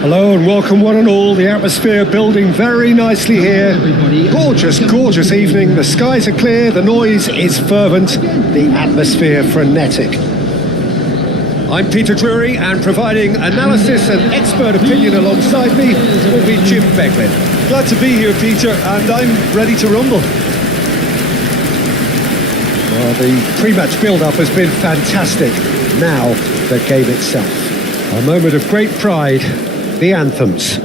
Hello and welcome one and all. The atmosphere building very nicely here. Gorgeous, gorgeous evening. The skies are clear, the noise is fervent, the atmosphere frenetic. I'm Peter Drury, and providing analysis and expert opinion alongside me will be Jim Beglin. Glad to be here, Peter, and I'm ready to rumble. Well, the pre-match build-up has been fantastic. Now, the game itself. A moment of great pride. The anthems.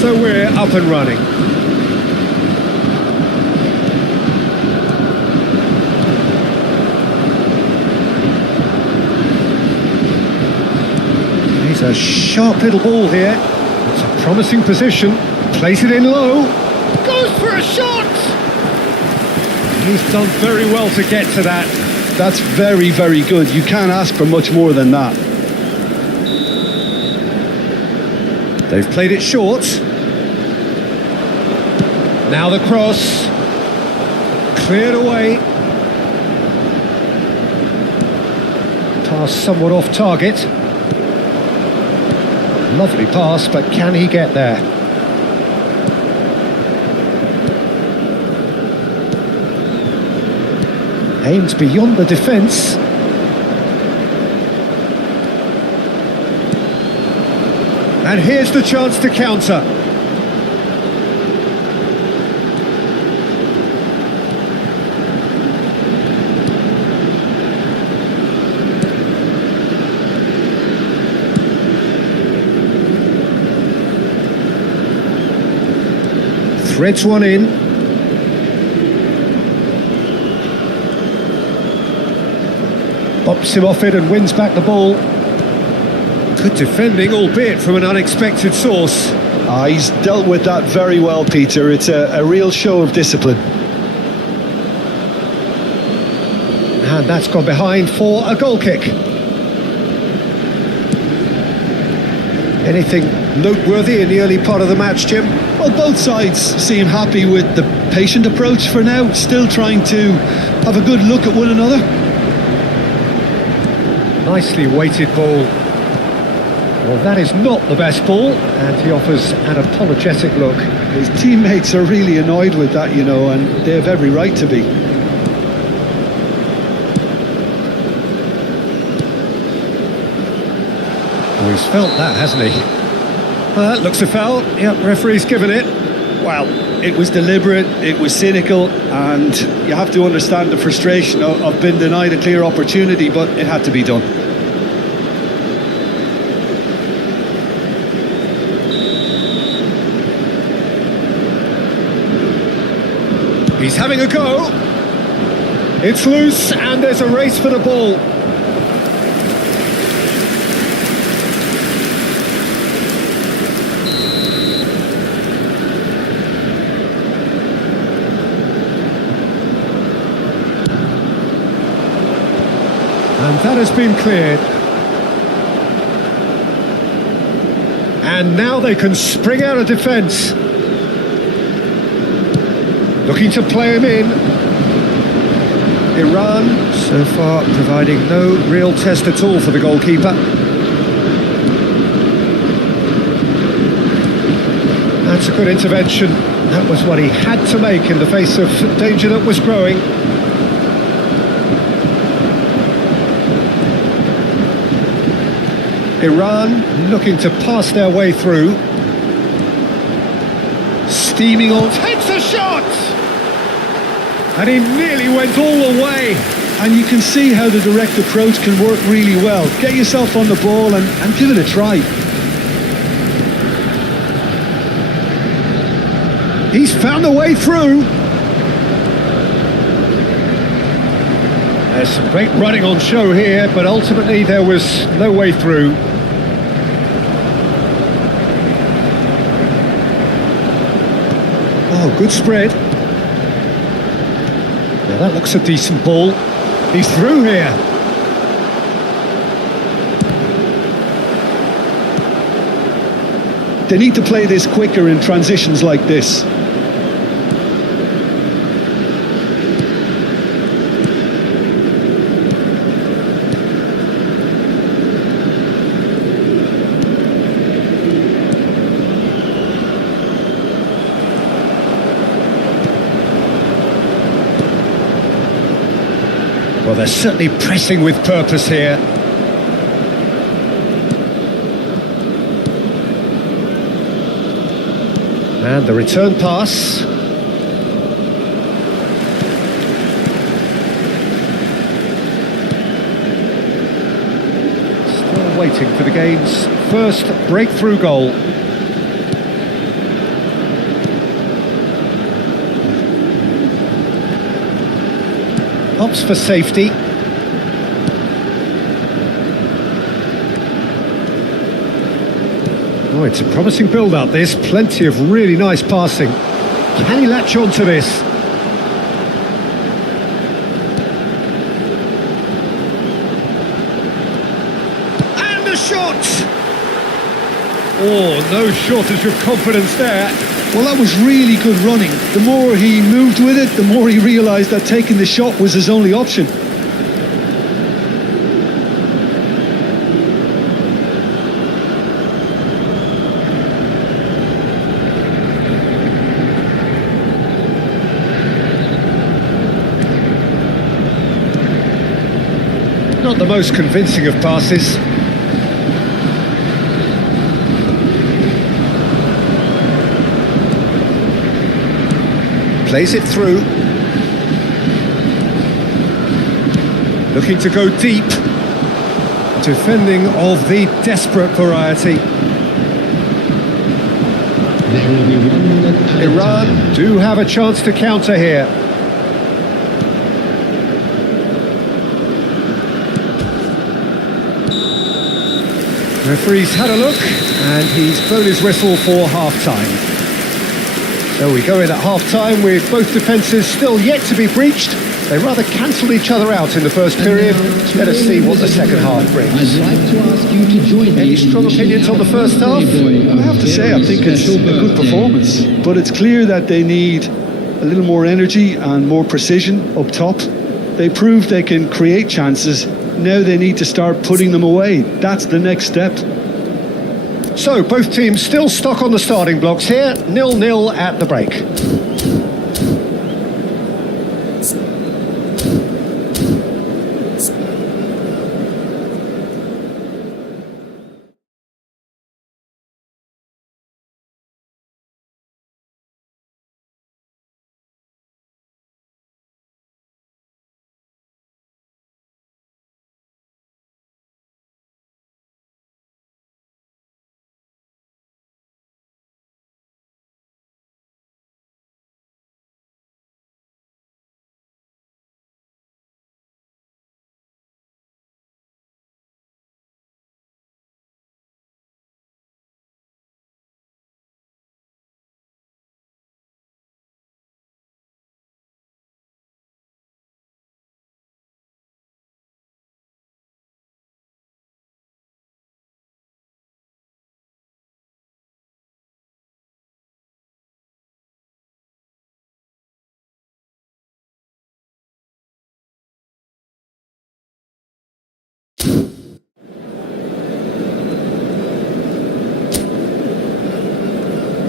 So we're up and running. A sharp little ball here. It's a promising position. Plays it in low. Goes for a shot! He's done very well to get to that. That's very, very good. You can't ask for much more than that. They've played it short. Now the cross. Cleared away. Pass somewhat off target. Lovely pass, but can he get there? Aims beyond the defence. And here's the chance to counter. Threads one in. Bops him off it and wins back the ball. Good defending, albeit from an unexpected source. He's dealt with that very well, Peter. It's a real show of discipline. And that's gone behind for a goal kick. Anything noteworthy in the early part of the match, Jim? Well, both sides seem happy with the patient approach for now, still trying to have a good look at one another. Nicely weighted ball. Well, that is not the best ball, and he offers an apologetic look. His teammates are really annoyed with that, you know, and they have every right to be. Oh, he's felt that, hasn't he? Well, that looks a foul. Yep, referee's given it. Well, it was deliberate, it was cynical, and you have to understand the frustration of being denied a clear opportunity, but it had to be done. He's having a go. It's loose, and there's a race for the ball. And that has been cleared. And now they can spring out of defence. Looking to play him in. Iran, so far, providing no real test at all for the goalkeeper. That's a good intervention. That was what he had to make in the face of danger that was growing. Iran looking to pass their way through. Steaming on, takes a shot! And he nearly went all the way. And you can see how the direct approach can work really well. Get yourself on the ball and give it a try. He's found a way through. There's some great running on show here, but ultimately there was no way through. Oh, good spread. Now that looks a decent ball. He's through here. They need to play this quicker in transitions like this. Well, they're certainly pressing with purpose here. And the return pass. Still waiting for the game's first breakthrough goal. Opts for safety. Oh, it's a promising build-up, this. Plenty of really nice passing. Can he latch on to this? And the shot! Oh, no shortage of confidence there. Well, that was really good running. The more he moved with it, the more he realised that taking the shot was his only option. Not the most convincing of passes. Plays it through. Looking to go deep. Defending of the desperate variety. Iran do have a chance to counter here. Referee's had a look and he's blown his whistle for half-time. So we go in at half-time with both defences still yet to be breached. They rather cancelled each other out in the first period. Let us see what the second half brings. I'd like to ask you to join me. Any strong opinions on the first half? I have to say, I think it's a good performance. But it's clear that they need a little more energy and more precision up top. They proved they can create chances. Now they need to start putting them away. That's the next step. So both teams still stuck on the starting blocks here. 0-0 at the break.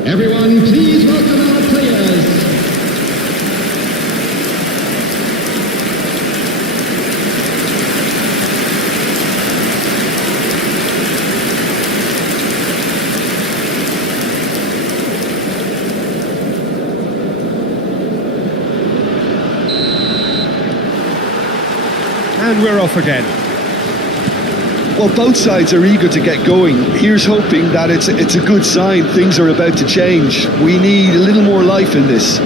Everyone, please welcome our players. And we're off again. Well, both sides are eager to get going. Here's hoping that it's a good sign. Things are about to change. We need a little more life in this.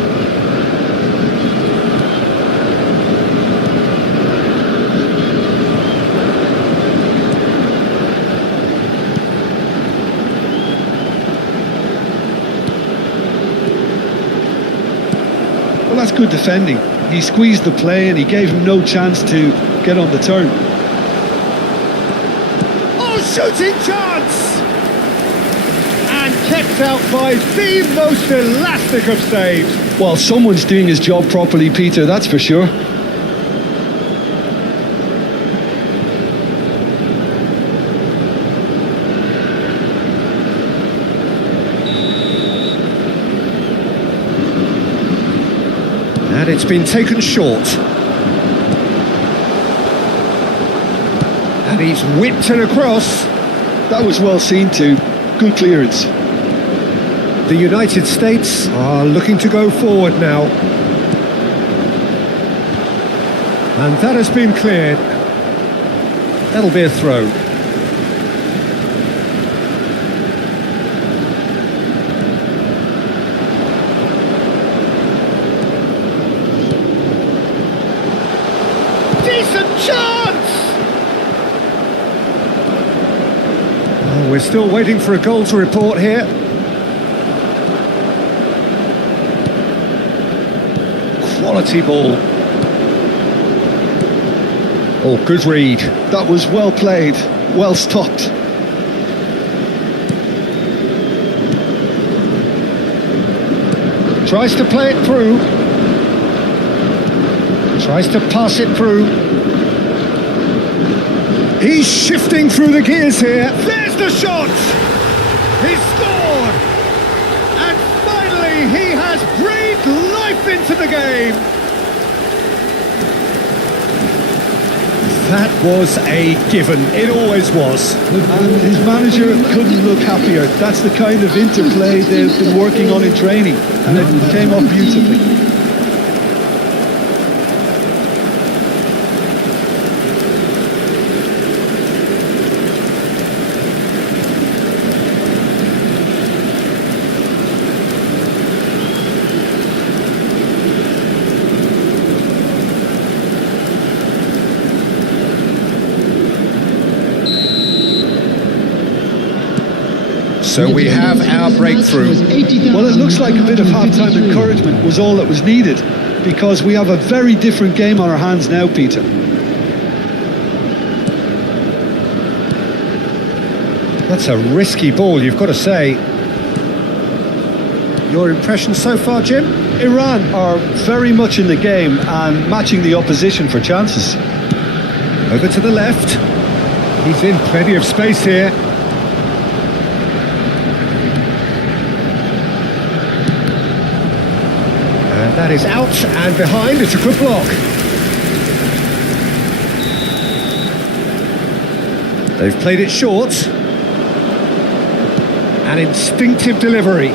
good defending. He squeezed the play and he gave him no chance to get on the turn. Oh, shooting chance! And kept out by the most elastic of saves. Well, someone's doing his job properly, Peter, that's for sure. And it's been taken short. And he's whipped it across. That was well seen too. Good clearance. The United States are looking to go forward now. And that has been cleared. That'll be a throw. Decent chance! Oh, we're still waiting for a goal to report here. Quality ball. Oh, good read. That was well played, well stopped. Tries to play it through. Tries to pass it through. He's shifting through the gears here. There's the shot! He's scored! And finally he has breathed life into the game! That was a given. It always was. And his manager couldn't look happier. That's the kind of interplay they've been working on in training. And it came off beautifully. So we have our breakthrough. Well, it looks like a bit of half-time encouragement was all that was needed, because we have a very different game on our hands now, Peter. That's a risky ball, you've got to say. Your impression so far, Jim? Iran are very much in the game and matching the opposition for chances. Over to the left. He's in plenty of space here. And that is out and behind. It's a good block. They've played it short. An instinctive delivery.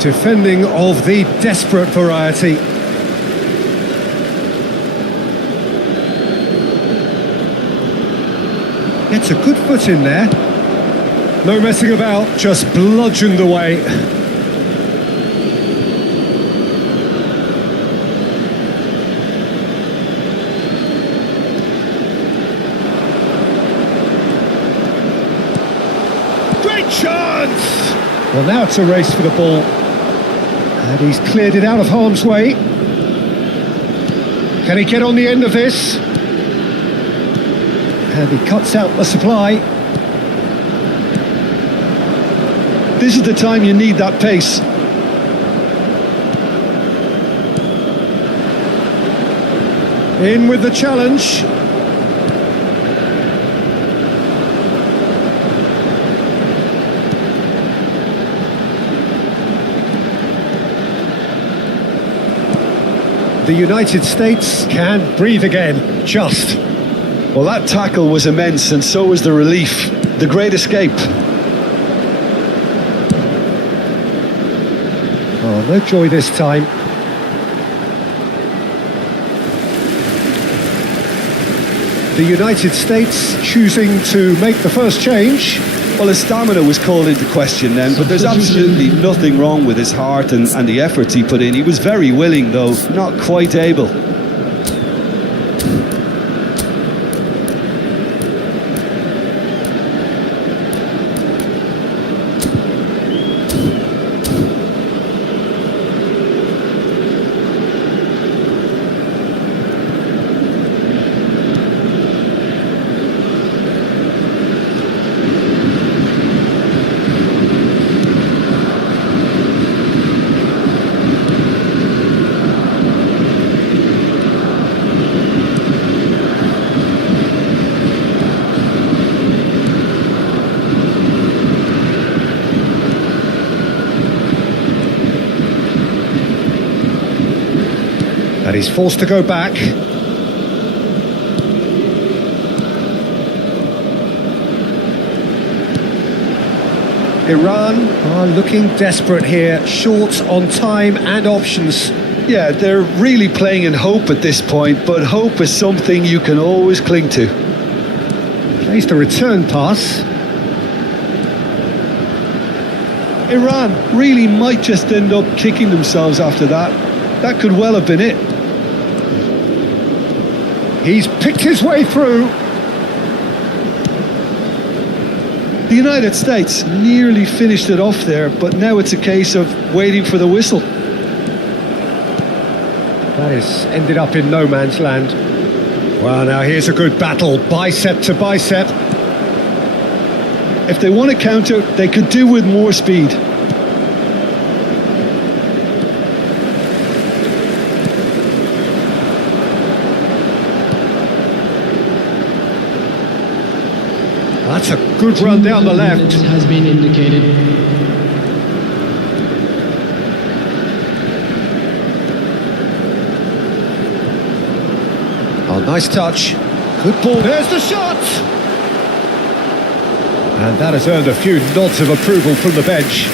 Defending of the desperate variety. Gets a good foot in there. No messing about, just bludgeoned away. Great chance! Well, now it's a race for the ball. And he's cleared it out of harm's way. Can he get on the end of this? And he cuts out the supply. This is the time you need that pace. In with the challenge. The United States can breathe again, just. Well, that tackle was immense, and so was the relief. The great escape. Oh, no joy this time. The United States choosing to make the first change. Well, his stamina was called into question then, but there's absolutely nothing wrong with his heart and the efforts he put in. He was very willing, though, not quite able. he's forced to go back. Iran are looking desperate here, short on time and options. Yeah, they're really playing in hope at this point, but hope is something you can always cling to. Plays the return pass. Iran really might just end up kicking themselves after that. That could well have been it. He's picked his way through. The United States nearly finished it off there, but now it's a case of waiting for the whistle. That has ended up in no man's land. Well, now here's a good battle, bicep to bicep. If they want to counter, they could do with more speed. That's a good run down the left. Has been indicated. Oh, nice touch. Good ball. There's the shot. And that has earned a few nods of approval from the bench.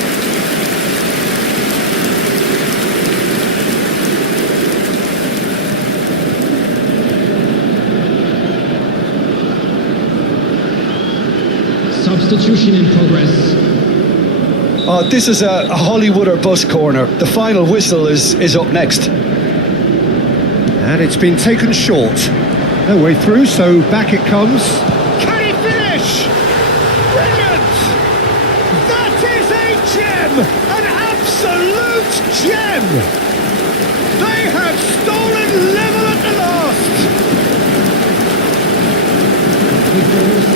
Substitution in progress. This is a Hollywood or bus corner. The final whistle is up next. And it's been taken short. No way through, so back it comes. Can he finish? Brilliant! That is a gem! An absolute gem! They have stolen level at the last!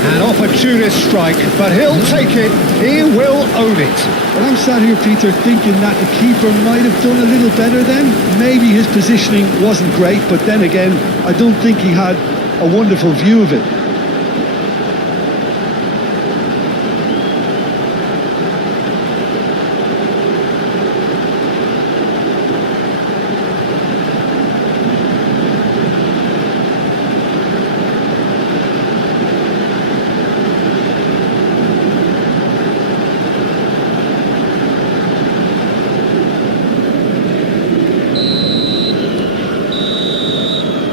An opportunist strike, but he'll take it. He will own it. Well, I'm sat here, Peter, thinking that the keeper might have done a little better then. Maybe his positioning wasn't great, but then again, I don't think he had a wonderful view of it.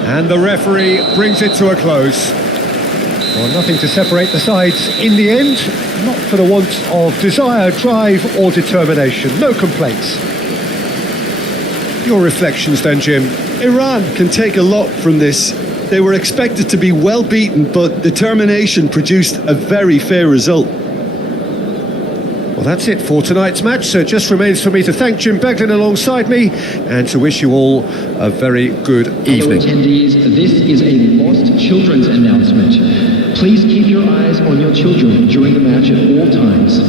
And the referee brings it to a close. Well, nothing to separate the sides in the end, not for the want of desire, drive or determination. No complaints. Your reflections then, Jim? Iran can take a lot from this. They were expected to be well beaten, but determination produced a very fair result. Well, that's it for tonight's match, so it just remains for me to thank Jim Beglin alongside me and to wish you all a very good evening. Hello attendees, this is a lost children's announcement. Please keep your eyes on your children during the match at all times.